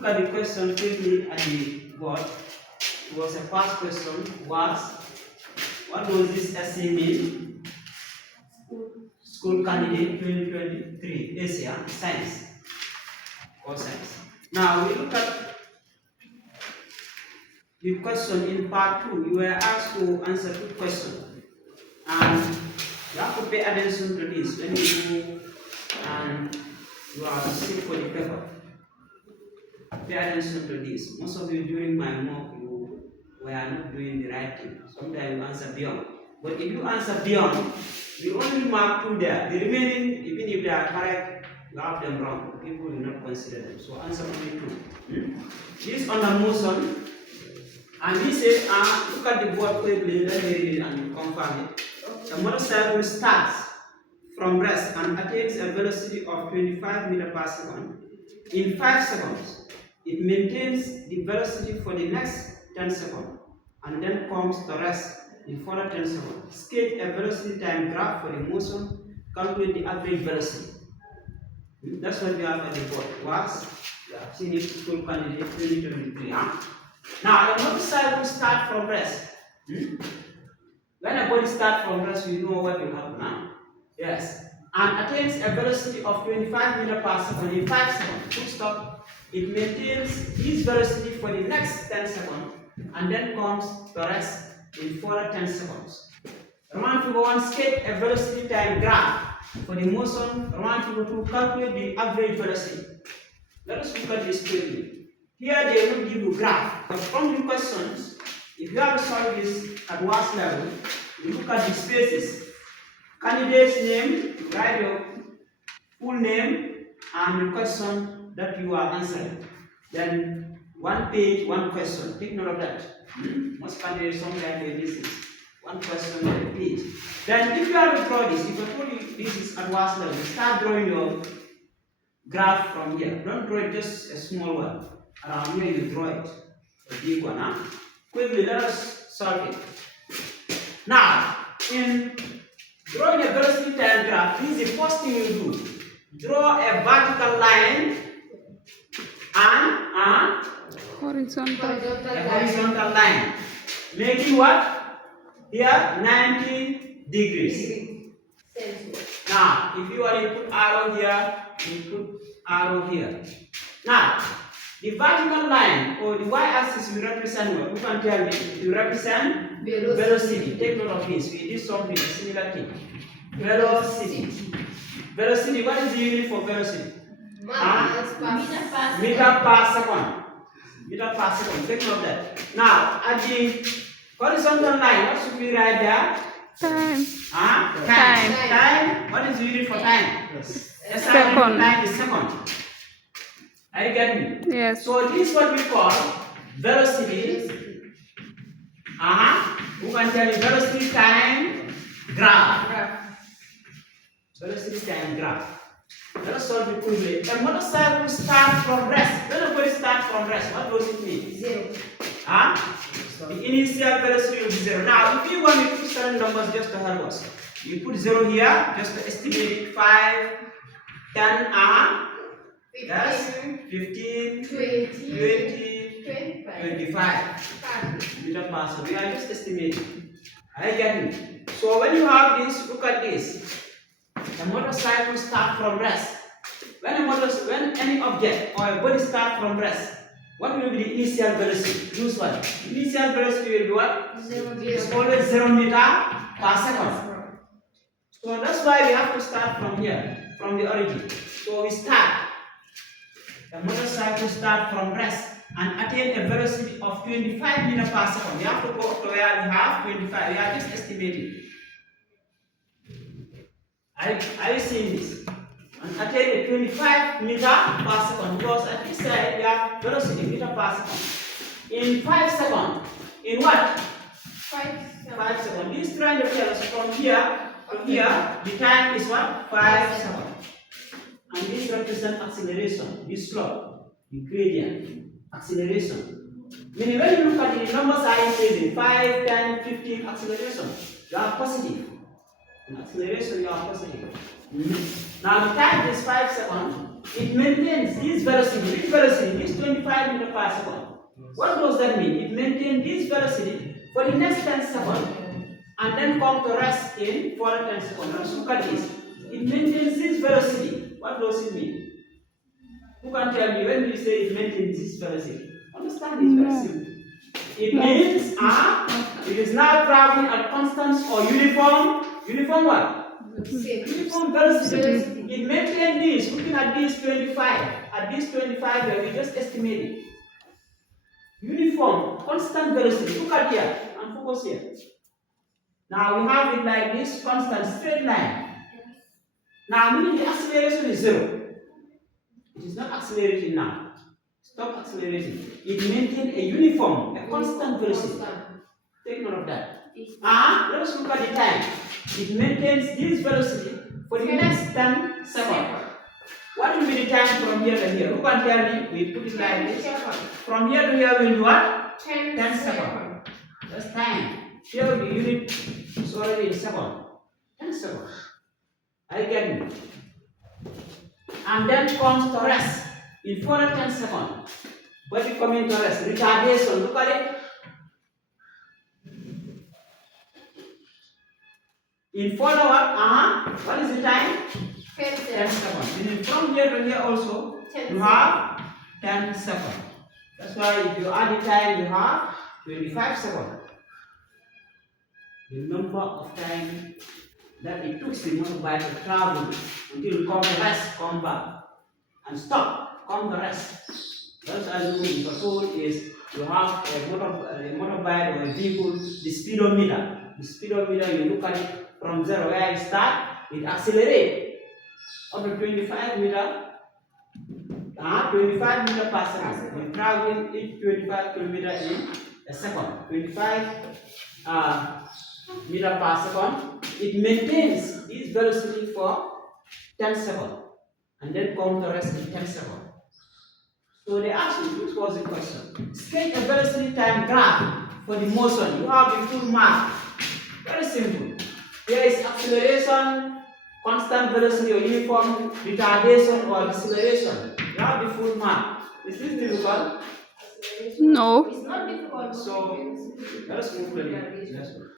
look at the question quickly at the board. It was a past question. What does this essay mean? School candidate 2023. Asia, science. Or science. Now we look at the question in part 2. You were asked to answer 2 questions. And you have to pay attention to this when you do and you are to sit for the paper. Pay attention to this. Most of you during my mock, you were not doing the right thing. Sometimes you answer beyond. But if you answer beyond, you only mark 2 there. The remaining, even if they are correct, you have them wrong. People will not consider them. So answer only 2. This on the motion. And he says, look at the board quickly, let me read it and confirm it. The motorcycle starts from rest and attains a velocity of 25 meters per second. In 5 seconds, it maintains the velocity for the next 10 seconds and then comes to rest in further 10 seconds. Sketch a velocity time graph for the motion, calculate the average velocity. That's what we have at the board. WASSCE, we have seen it, school candidate 2023. Now, the motorcycle starts from rest. When a body starts from rest, we know what will happen now. Yes. And attains a velocity of 25 meters per second in 5 seconds. Full stop. It maintains this velocity for the next 10 seconds and then comes to rest in further 10 seconds. Roman figure 1, sketch a velocity time graph for the motion. Roman figure 2, calculate the average velocity. Let us look at this quickly. Here they will give you graph, but from the questions, if you have to solve this at WASSCE level, you look at the spaces. Candidate's name, write your full name and the question that you are answering. Then 1 page, 1 question. Take note of that. Most candidates sometimes they listen. 1 question, 1 page. Then if you have to draw this, if I told you this is at WASSCE level, start drawing your graph from here. Don't draw it just a small one. Around here you draw it. A big one. Quickly, let us solve it. Now, in drawing a velocity time graph, this is the first thing you do. Draw a vertical line and a horizontal line. Making what? Here, 90 degrees. Now, if you want to put arrow here, you put arrow here. Now, the vertical line or the y-axis will represent what? Who can tell me? It will represent velocity. Take note of this. We did something similar thing. Velocity. Velocity. What is the unit for velocity? Meter per second. Meter per second. Take note of that. Now, at the horizontal line, what should we write there? Time. Time. What is the unit for time? Yes. Second. Time is second. Are you getting me? Yes. So this is what we call velocity. Who can tell you velocity time graph? Velocity time graph. Let us solve it quickly. A motorcycle starts from rest. When a body starts from rest, what does it mean? 0. The initial velocity will be 0. Now, if you want to put certain numbers just to help us, you put 0 here just to estimate 5, 10, 15, yes, 15, 20, 25. Meter per second. We are just estimating. I get it. So when you have this, look at this. The motorcycle starts from rest. When any object or a body starts from rest, what will be the initial velocity? Use what? Initial velocity will be what? It's always 0 meter per second. So that's why we have to start from here, from the origin. So we start. The motorcycle starts from rest and attain a velocity of 25 meters per second. We have to go up to where we have 25. We are just estimating. Are you seeing this? And attain a 25 meters per second because at this side we have velocity meter per second. In 5 seconds. In what? 5 seconds. This trying to tell us from here to here, the time is what? 5 seconds. And this represents acceleration, this slope, the gradient, acceleration. Meaning when you look at it, the numbers are increasing 5, 10, 15, acceleration. You are positive. In acceleration, you are positive. Now the time is 5 seconds. It maintains this velocity. Which velocity? This 25 meter per second. What does that mean? It maintains this velocity for the next 10 seconds and then come to rest in further 10 seconds. Let's look at this. It maintains this velocity. What does it mean? Who can tell me when we say it maintains this velocity? Understand it very simple. It means it is now traveling at constant or uniform. Uniform what? Uniform velocity. It maintains this. Looking at this 25. At this 25, we just estimate it. Uniform, constant velocity. Look at here and focus here. Now we have it like this, constant straight line. Now meaning the acceleration is 0. It is not accelerating now. Stop accelerating. It maintains a uniform, a constant velocity. Take note of that. Let us look at the time. It maintains this velocity for the next 10 seconds. What will be the time from here to here? Who can tell me? We put it like this. From here to here will be what? 10 seconds. That's time. Here the unit is already in second. 10 seconds. I get it. And then comes to rest in further 10 seconds. Body coming to rest. Retardation. Look at it. In further what? What is the time? 10 seconds. And from here to here also, you have 10 seconds. That's why if you add the time, you have 25 seconds. The number of time that it took the motorbike to travel until come to rest, come back, and stop, come to rest. That's as we told is you have a motorbike or a vehicle, the speedometer. The speedometer, you look at it from 0 where it starts, it accelerates up to 25 meter. 25 meter per second. We're traveling each 25 kilometer in a second. 25 meter per second. It maintains this velocity for 10 seconds and then come to rest in 10 seconds. So they asked you, which was the question? Sketch a velocity time graph for the motion. You have the full map. Very simple. There is acceleration, constant velocity or uniform, retardation or deceleration. You have the full map. Is this difficult? No. It's not difficult. So, let us move to the next one.